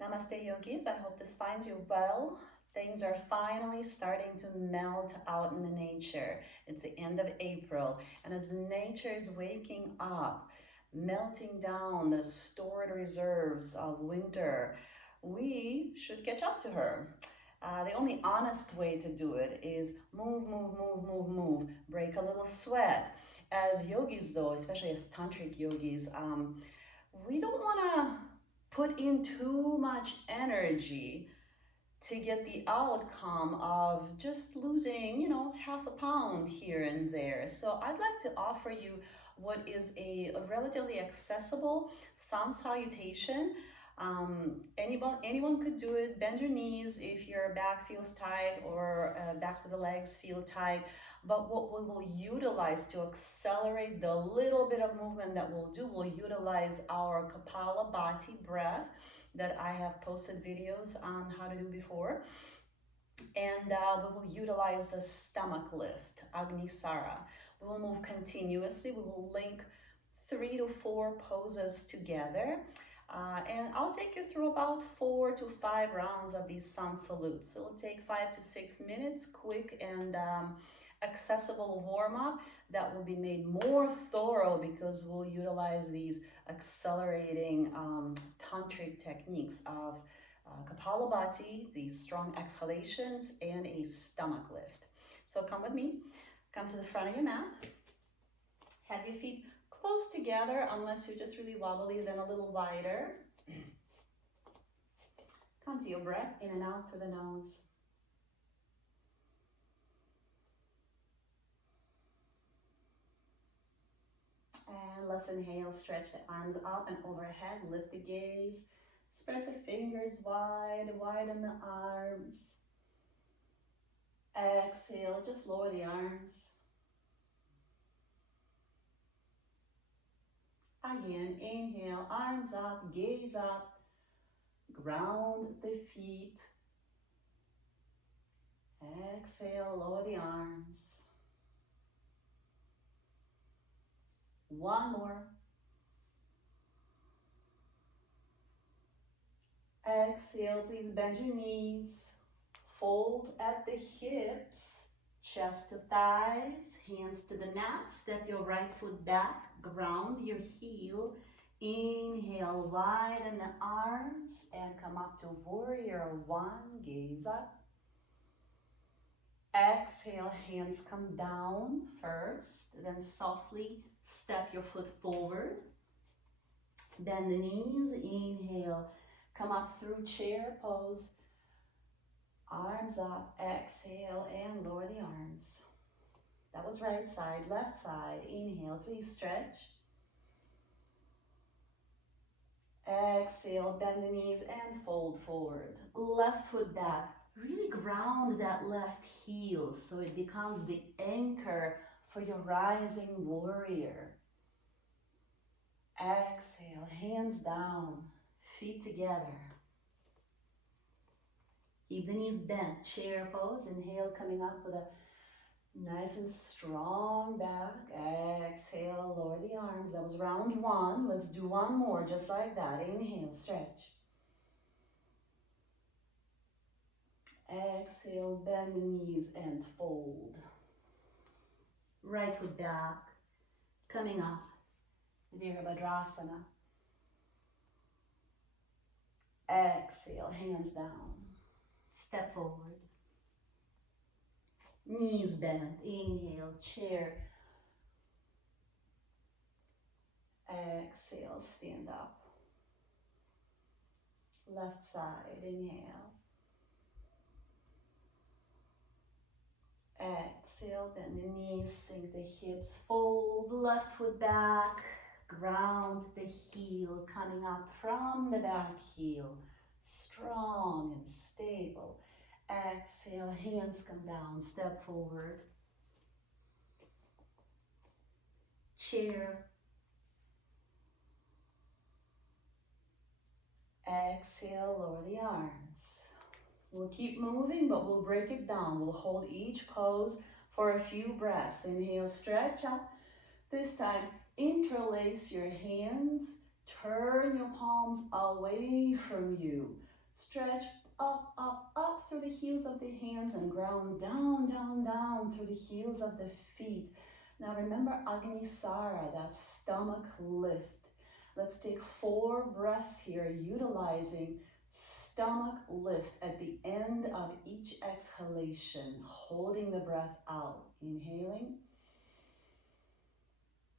Namaste yogis, I hope this finds you well. Things are finally starting to melt out in the nature. It's the end of April, and as nature is waking up, melting down the stored reserves of winter, we should catch up to her. The only honest way to do it is move, move, move, move, move, break a little sweat. As yogis, though, especially as tantric yogis, we don't want to put in too much energy to get the outcome of just losing, half a pound here and there. So I'd like to offer you what is a relatively accessible sun salutation. Anyone could do it. Bend your knees if your back feels tight or back to the legs feel tight. But what we will utilize to accelerate the little bit of movement that we'll do, we'll utilize our Kapalabhati breath that I have posted videos on how to do before. And we will utilize the stomach lift, Agnisara. We will move continuously. We will link 3 to 4 poses together. And I'll take you through about 4 to 5 rounds of these sun salutes. So it'll take 5 to 6 minutes, quick and accessible warm-up that will be made more thorough because we'll utilize these accelerating tantric techniques of Kapalabhati, these strong exhalations, and a stomach lift. So come with me, come to the front of your mat, have your feet close together unless you're just really wobbly, then a little wider. Come to your breath, in and out through the nose. And let's inhale, stretch the arms up and overhead, lift the gaze, spread the fingers wide, widen the arms. Exhale, just lower the arms. Again, inhale, arms up, gaze up, ground the feet. Exhale, lower the arms. One more. Exhale, please bend your knees, fold at the hips, chest to thighs, hands to the mat, step your right foot back, ground your heel, inhale, widen the arms and come up to warrior one, gaze up. Exhale, hands come down first, then softly step your foot forward. Bend the knees, inhale, come up through chair pose. Arms up, exhale, and lower the arms. That was right side, left side. Inhale, please stretch. Exhale, bend the knees and fold forward. Left foot back. Really ground that left heel so it becomes the anchor for your rising warrior. Exhale, hands down, feet together. Keep the knees bent, chair pose. Inhale, coming up with a nice and strong back. Exhale, lower the arms. That was round one. Let's do one more, just like that. Inhale, stretch. Exhale, bend the knees and fold. Right foot back, coming up, Virabhadrasana. Exhale, hands down, step forward. Knees bent, inhale, chair. Exhale, stand up. Left side, inhale. Exhale, bend the knees, sink the hips, fold, left foot back, ground the heel, coming up from the back heel, strong and stable. Exhale, hands come down, step forward. Chair. Exhale, lower the arms. We'll keep moving, but we'll break it down. We'll hold each pose for a few breaths. Inhale, stretch up. This time, interlace your hands, Turn your palms away from you. Stretch up, up, up through the heels of the hands and ground down, down, down through the heels of the feet. Now remember Agnisara, that stomach lift. Let's take 4 breaths here, utilizing stomach lift at the end of each exhalation, holding the breath out. Inhaling.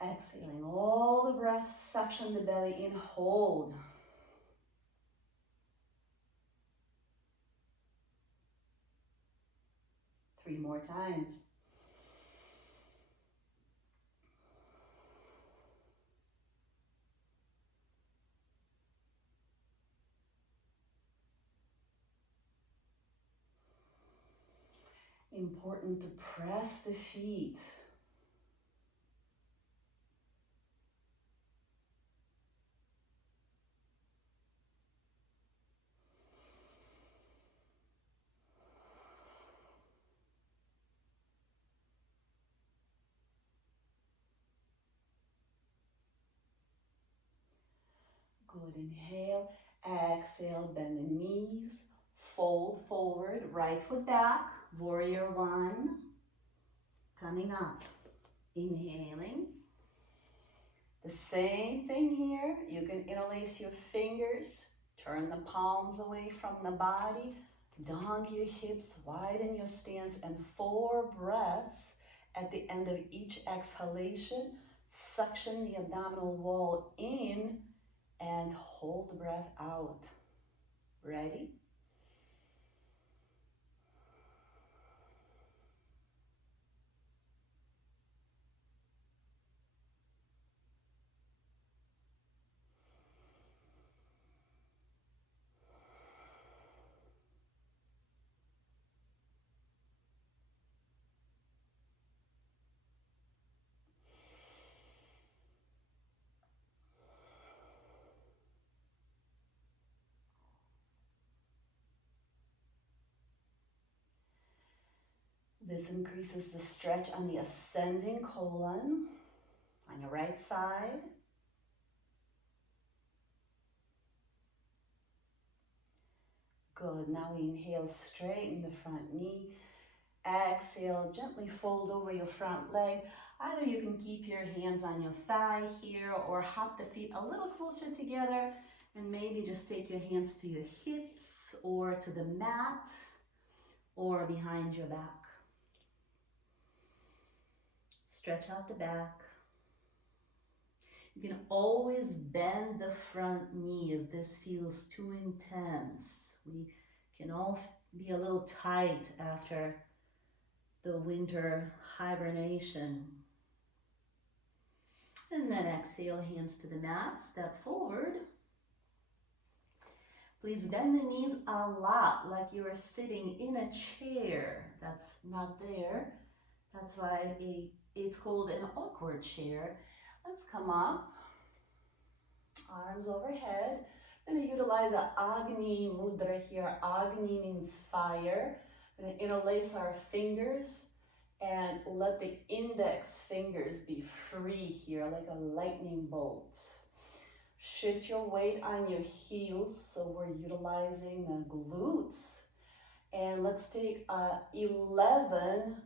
Exhaling. All the breath, suction the belly in, hold. Three more times. Important to press the feet. Good, inhale, exhale, bend the knees, fold forward, right foot back, warrior one, coming up, inhaling. The same thing here, you can interlace your fingers, turn the palms away from the body, dunk your hips, widen your stance, and 4 breaths at the end of each exhalation, suction the abdominal wall in, and hold the breath out. Ready? This increases the stretch on the ascending colon on your right side. Good, now we inhale, straighten the front knee. Exhale, gently fold over your front leg. Either you can keep your hands on your thigh here or hop the feet a little closer together and maybe just take your hands to your hips or to the mat or behind your back. Stretch out the back. You can always bend the front knee if this feels too intense. We can all be a little tight after the winter hibernation. And then exhale, hands to the mat, step forward. Please bend the knees a lot, like you are sitting in a chair. That's not there. That's why it's called an awkward chair. Let's come up, arms overhead. I'm going to utilize an Agni mudra here. Agni means fire. I'm going to interlace our fingers and let the index fingers be free here, like a lightning bolt. Shift your weight on your heels, so we're utilizing the glutes. And let's take 11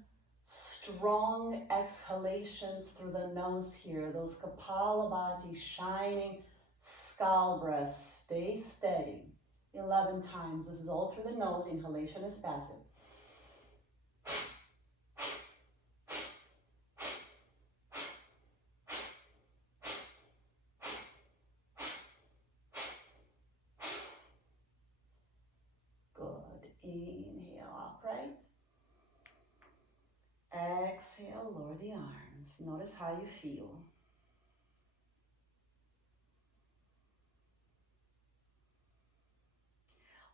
strong exhalations through the nose here. Those Kapalabhati, shining skull breaths. Stay steady. 11 times. This is all through the nose. Inhalation is passive. Inhale, upright. Exhale, lower the arms. Notice how you feel.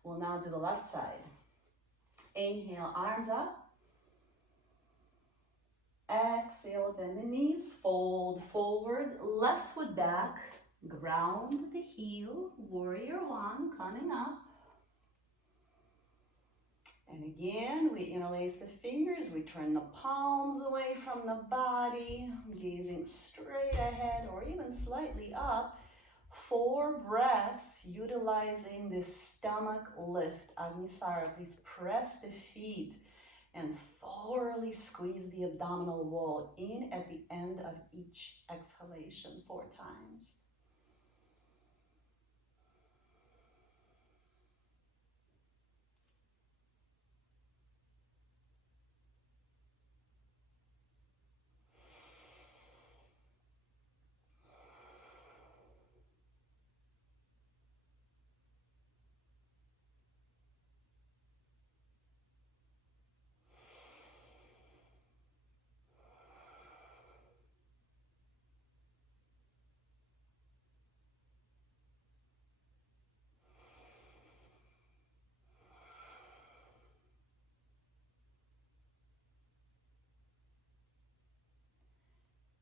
We'll now do the left side. Inhale, arms up. Exhale, bend the knees, fold forward, left foot back, ground the heel, warrior one, coming up. And again, we interlace the fingers, we turn the palms away from the body, gazing straight ahead or even slightly up. 4 breaths utilizing the stomach lift. Agnisara, please press the feet and thoroughly squeeze the abdominal wall in at the end of each exhalation 4 times.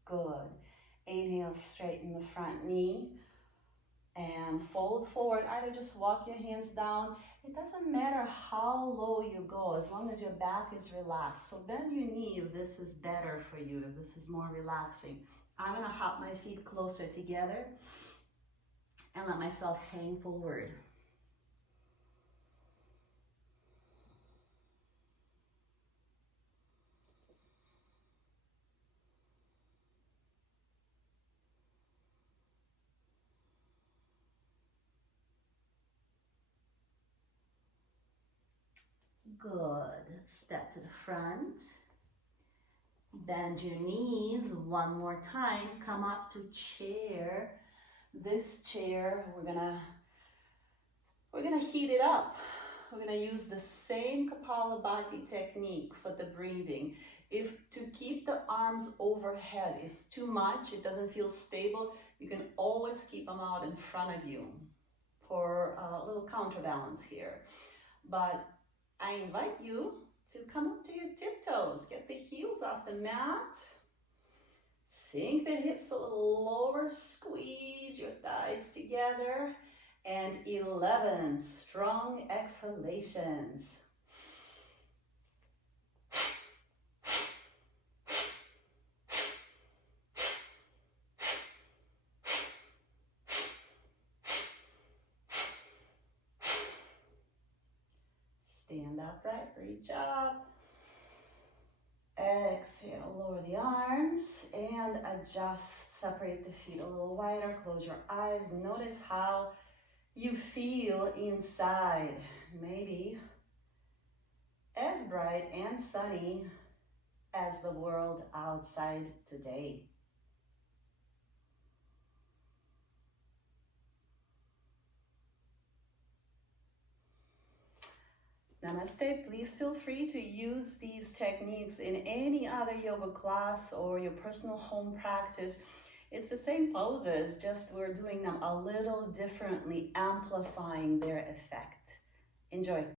Good. Inhale, straighten the front knee and fold forward. Either just walk your hands down. It doesn't matter how low you go as long as your back is relaxed. So bend your knee if this is better for you, if this is more relaxing. I'm gonna hop my feet closer together and let myself hang forward. Good. Step to the front. Bend your knees one more time. Come up to chair. This chair, we're gonna heat it up. We're gonna use the same Kapalabhati technique for the breathing. If to keep the arms overhead is too much, it doesn't feel stable, you can always keep them out in front of you for a little counterbalance here. But I invite you to come up to your tiptoes, get the heels off the mat, sink the hips a little lower, squeeze your thighs together, and 11 strong exhalations. Stand upright, reach up. Exhale, lower the arms and adjust. Separate the feet a little wider. Close your eyes. Notice how you feel inside. Maybe as bright and sunny as the world outside today. Namaste. Please feel free to use these techniques in any other yoga class or your personal home practice. It's the same poses, just we're doing them a little differently, amplifying their effect. Enjoy.